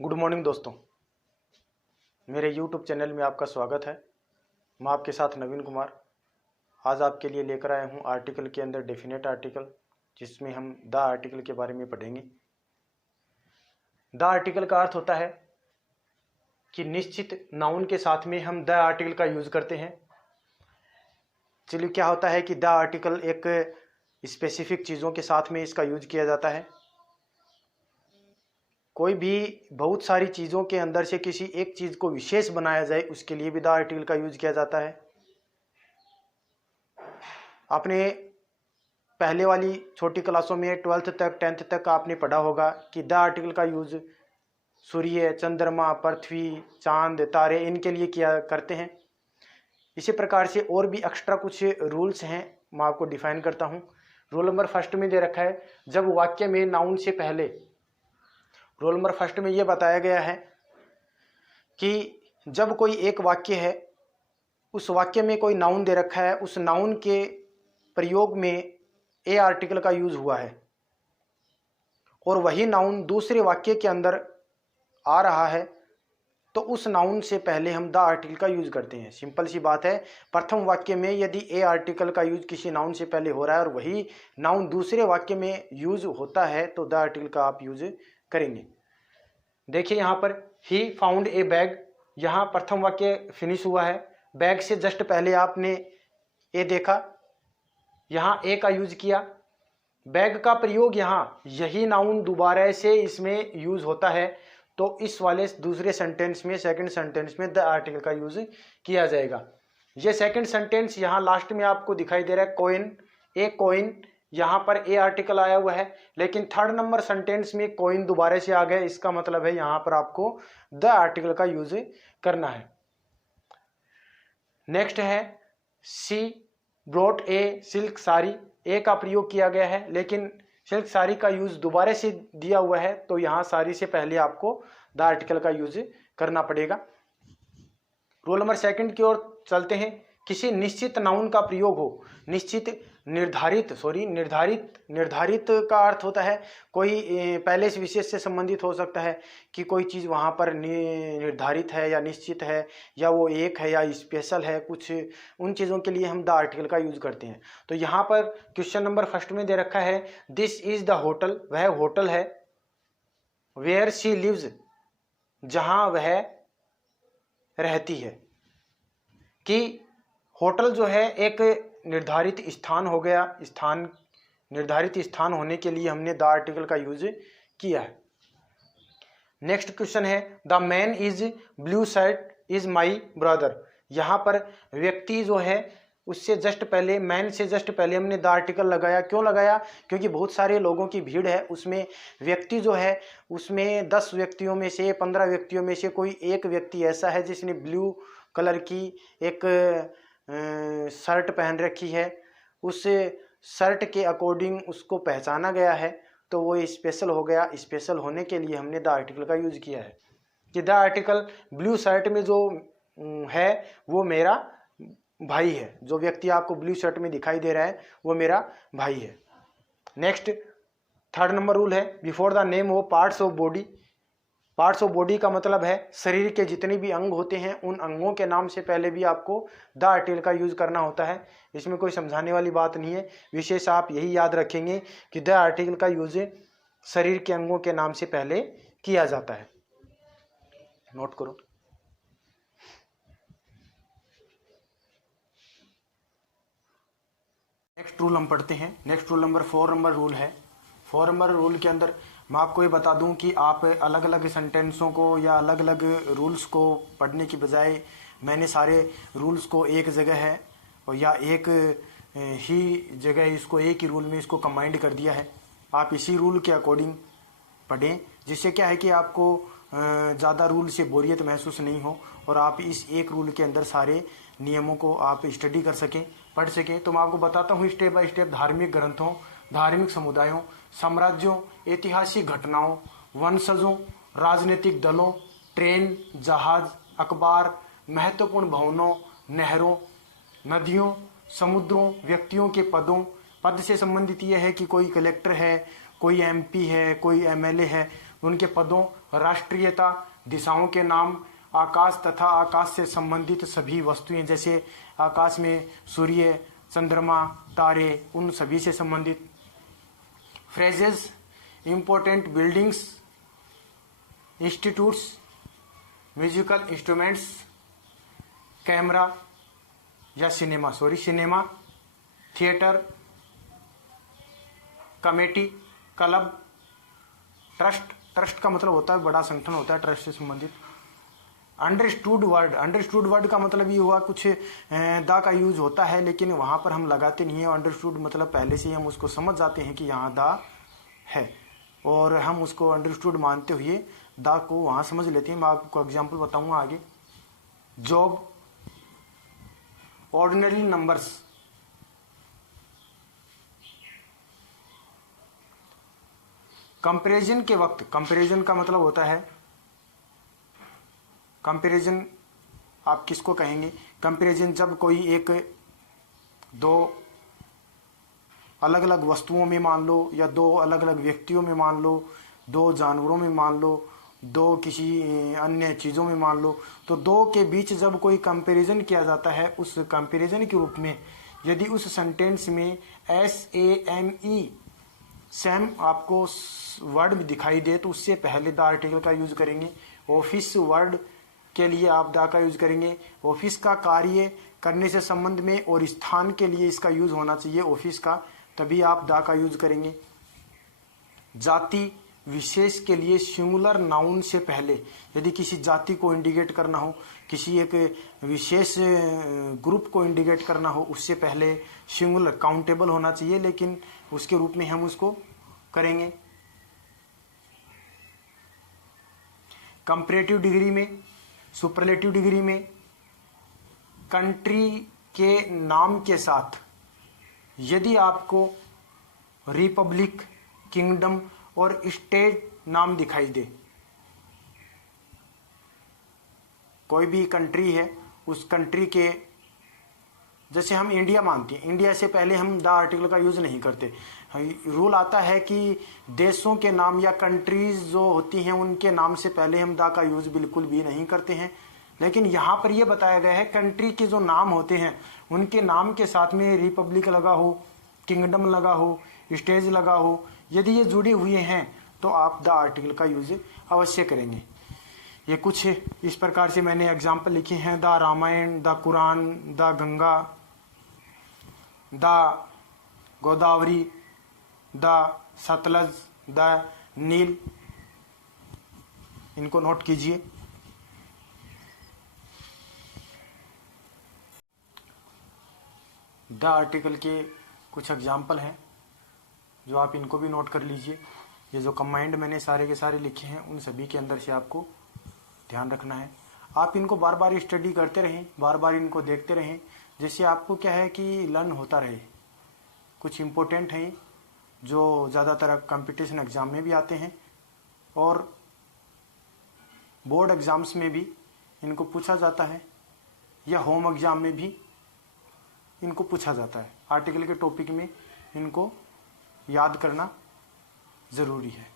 Good morning दोस्तों, मेरे YouTube channel में आपका स्वागत है। मैं आपके साथ नवीन कुमार आज आपके लिए लेकर आया हूं आर्टिकल के अंदर डेफिनेट आर्टिकल, जिसमें हम द आर्टिकल के बारे में पढ़ेंगे। द आर्टिकल का अर्थ होता है कि निश्चित नाउन के साथ में हम द आर्टिकल का यूज करते हैं। चलिए, क्या होता है कि द आर्टिकल एक स्पेसिफिक चीज़ों के साथ में इसका यूज किया जाता है। कोई भी बहुत सारी चीज़ों के अंदर से किसी एक चीज़ को विशेष बनाया जाए, उसके लिए भी द आर्टिकल का यूज किया जाता है। आपने पहले वाली छोटी क्लासों में 12th तक 10th तक आपने पढ़ा होगा कि द आर्टिकल का यूज सूर्य, चंद्रमा, पृथ्वी, चांद, तारे इनके लिए किया करते हैं। इसी प्रकार से और भी एक्स्ट्रा कुछ रूल्स हैं, मैं आपको डिफाइन करता हूँ। रूल नंबर फर्स्ट में दे रखा है, जब वाक्य में नाउन से पहले, रोल नंबर फर्स्ट में यह बताया गया है कि जब कोई एक वाक्य है, उस वाक्य में कोई नाउन दे रखा है, उस नाउन के प्रयोग में ए आर्टिकल का यूज हुआ है और वही नाउन दूसरे वाक्य के अंदर आ रहा है, तो उस नाउन से पहले हम द आर्टिकल का यूज करते हैं। सिंपल सी बात है, प्रथम वाक्य में यदि ए आर्टिकल का यूज किसी नाउन से पहले हो रहा है और वही नाउन दूसरे वाक्य में यूज होता है, तो द आर्टिकल का आप यूज करेंगे। देखिए यहाँ पर ही फाउंड ए बैग, यहाँ प्रथम वाक्य फिनिश हुआ है। बैग से जस्ट पहले आपने ए देखा, यहाँ ए का यूज किया। बैग का प्रयोग यहाँ यही नाउन दोबारा से इसमें यूज होता है, तो इस वाले दूसरे सेंटेंस में, सेकंड सेंटेंस में द आर्टिकल का यूज किया जाएगा। ये सेकंड सेंटेंस यहाँ लास्ट में आपको दिखाई दे रहा है, कोइन, ए कोइन, यहाँ पर ए आर्टिकल आया हुआ है, लेकिन थर्ड नंबर सेंटेंस में कोइन दोबारा से आ गया। इसका मतलब है यहाँ पर आपको द आर्टिकल का यूज करना है। नेक्स्ट है सी ब्रॉट ए सिल्क साड़ी, ए का प्रयोग किया गया है, लेकिन सिल्क साड़ी का यूज दोबारा से दिया हुआ है, तो यहाँ साड़ी से पहले आपको द आर्टिकल का यूज करना पड़ेगा। रोल नंबर सेकंड की ओर चलते हैं। किसी निश्चित नाउन का प्रयोग हो, निर्धारित का अर्थ होता है कोई पहले से विशेष से संबंधित हो सकता है कि कोई चीज़ वहाँ पर निर्धारित है या निश्चित है, या वो एक है या स्पेशल है, कुछ उन चीज़ों के लिए हम द आर्टिकल का यूज करते हैं। तो यहाँ पर क्वेश्चन नंबर फर्स्ट में दे रखा है, दिस इज द होटल, वह होटल है। वेयर शी लिव्स, जहाँ वह रहती है। कि होटल जो है एक निर्धारित स्थान हो गया, निर्धारित स्थान होने के लिए हमने द आर्टिकल का यूज किया है। नेक्स्ट क्वेश्चन है, the man is blue shirt is my brother. यहाँ पर व्यक्ति जो है उससे जस्ट पहले, मैन से जस्ट पहले हमने द आर्टिकल लगाया। क्यों लगाया? क्योंकि बहुत सारे लोगों की भीड़ है, उसमें व्यक्ति जो है उसमें 10 व्यक्तियों में से, 15 व्यक्तियों में से कोई एक व्यक्ति ऐसा है जिसने ब्लू कलर की एक शर्ट पहन रखी है, उस शर्ट के अकॉर्डिंग उसको पहचाना गया है, तो वो स्पेशल हो गया। स्पेशल होने के लिए हमने द आर्टिकल का यूज किया है कि द आर्टिकल ब्लू शर्ट में जो है वो मेरा भाई है। जो व्यक्ति आपको ब्लू शर्ट में दिखाई दे रहा है वो मेरा भाई है। नेक्स्ट थर्ड नंबर रूल है, बिफोर द नेम हो parts of body. Parts of body का मतलब है शरीर के जितने भी अंग होते हैं, उन अंगों के नाम से पहले भी आपको द आर्टिकल का यूज करना होता है। इसमें कोई समझाने वाली बात नहीं है, विशेष आप यही याद रखेंगे कि द आर्टिकल का यूज शरीर के अंगों के नाम से पहले किया जाता है। नोट करो। नेक्स्ट रूल हम पढ़ते हैं। Next rule number 4 number rule है। 4 नंबर रूल के अंदर मैं आपको ये बता दूं कि आप अलग अलग सेंटेंसों को या अलग अलग रूल्स को पढ़ने की बजाय मैंने सारे रूल्स को एक जगह है और या एक ही जगह इसको एक ही रूल में इसको कंबाइंड कर दिया है। आप इसी रूल के अकॉर्डिंग पढ़ें, जिससे क्या है कि आपको ज़्यादा रूल से बोरियत महसूस नहीं हो और आप इस एक रूल के अंदर सारे नियमों को आप स्टडी कर सकें, पढ़ सकें। तो मैं आपको बताता हूँ स्टेप बाय स्टेप। धार्मिक ग्रंथों, धार्मिक समुदायों, साम्राज्यों, ऐतिहासिक घटनाओं, वंशजों, राजनीतिक दलों, ट्रेन, जहाज, अखबार, महत्वपूर्ण भवनों, नहरों, नदियों, समुद्रों, व्यक्तियों के पदों। पद से संबंधित यह है कि कोई कलेक्टर है, कोई एमपी है, कोई एमएलए है, उनके पदों, राष्ट्रीयता, दिशाओं के नाम, आकाश तथा आकाश से संबंधित सभी वस्तुएं, जैसे आकाश में सूर्य, चंद्रमा, तारे, उन सभी से संबंधित। Phrases, important buildings, institutes, musical instruments, camera या cinema, theatre, committee, club, trust का मतलब होता है बड़ा संगठन होता है ट्रस्ट से संबंधित। अंडरस्टूड वर्ड का मतलब ये हुआ कुछ दा का यूज होता है लेकिन वहाँ पर हम लगाते नहीं है। अंडरस्टूड मतलब पहले से ही हम उसको समझ जाते हैं कि यहाँ दा है और हम उसको अंडरस्टूड मानते हुए दा को वहाँ समझ लेते हैं। मैं आपको एग्जाम्पल बताऊँगा आगे। जॉब, ऑर्डिनरी नंबर्स, कंपैरिजन के वक्त, कंपैरिजन का मतलब होता है, कंपैरिजन आप किसको कहेंगे? कंपैरिजन जब कोई एक दो अलग अलग वस्तुओं में मान लो या दो अलग अलग व्यक्तियों में मान लो, दो जानवरों में मान लो, दो किसी अन्य चीज़ों में मान लो, तो दो के बीच जब कोई कंपैरिजन किया जाता है उस कंपैरिजन के रूप में यदि उस सेंटेंस में SAME सेम आपको वर्ड में दिखाई दे तो उससे पहले द आर्टिकल का यूज करेंगे। ऑफिस वर्ड के लिए आप द का यूज करेंगे। ऑफिस का कार्य करने से संबंध में और स्थान के लिए इसका यूज होना चाहिए ऑफिस का, तभी आप द का यूज करेंगे। जाति विशेष के लिए सिंगुलर नाउन से पहले यदि किसी जाति को इंडिकेट करना हो, किसी एक विशेष ग्रुप को इंडिकेट करना हो, उससे पहले सिंगुलर काउंटेबल होना चाहिए लेकिन उसके रूप में हम उसको करेंगे। कंपैरेटिव डिग्री में, सुपरलेटिव डिग्री में कंट्री के नाम के साथ यदि आपको रिपब्लिक, किंगडम और स्टेट नाम दिखाई दे, कोई भी कंट्री है उस कंट्री के, जैसे हम इंडिया मानते हैं, इंडिया से पहले हम द आर्टिकल का यूज नहीं करते। रूल आता है कि देशों के नाम या कंट्रीज जो होती हैं उनके नाम से पहले हम द का यूज बिल्कुल भी नहीं करते हैं। लेकिन यहाँ पर यह बताया गया है कंट्री के जो नाम होते हैं उनके नाम के साथ में रिपब्लिक लगा हो, किंगडम लगा हो, स्टेट लगा हो, यदि ये जुड़े हुए हैं तो आप द आर्टिकल का यूज अवश्य करेंगे। ये कुछ इस प्रकार से मैंने एग्जाम्पल लिखे हैं। The Ramayan, the Quran, the Ganga, the Godavari, the Sutlej, the Nile, इनको नोट कीजिए। द आर्टिकल के कुछ एग्जाम्पल हैं जो आप इनको भी नोट कर लीजिए। ये जो कमांड मैंने सारे के सारे लिखे हैं उन सभी के अंदर से आपको ध्यान रखना है। आप इनको बार बार स्टडी करते रहें, बार बार इनको देखते रहें, जिससे आपको क्या है कि लर्न होता रहे। कुछ इम्पोर्टेंट हैं जो ज़्यादातर कंपटीशन एग्ज़ाम में भी आते हैं और बोर्ड एग्ज़ाम्स में भी इनको पूछा जाता है या होम एग्ज़ाम में भी इनको पूछा जाता है। आर्टिकल के टॉपिक में इनको याद करना ज़रूरी है।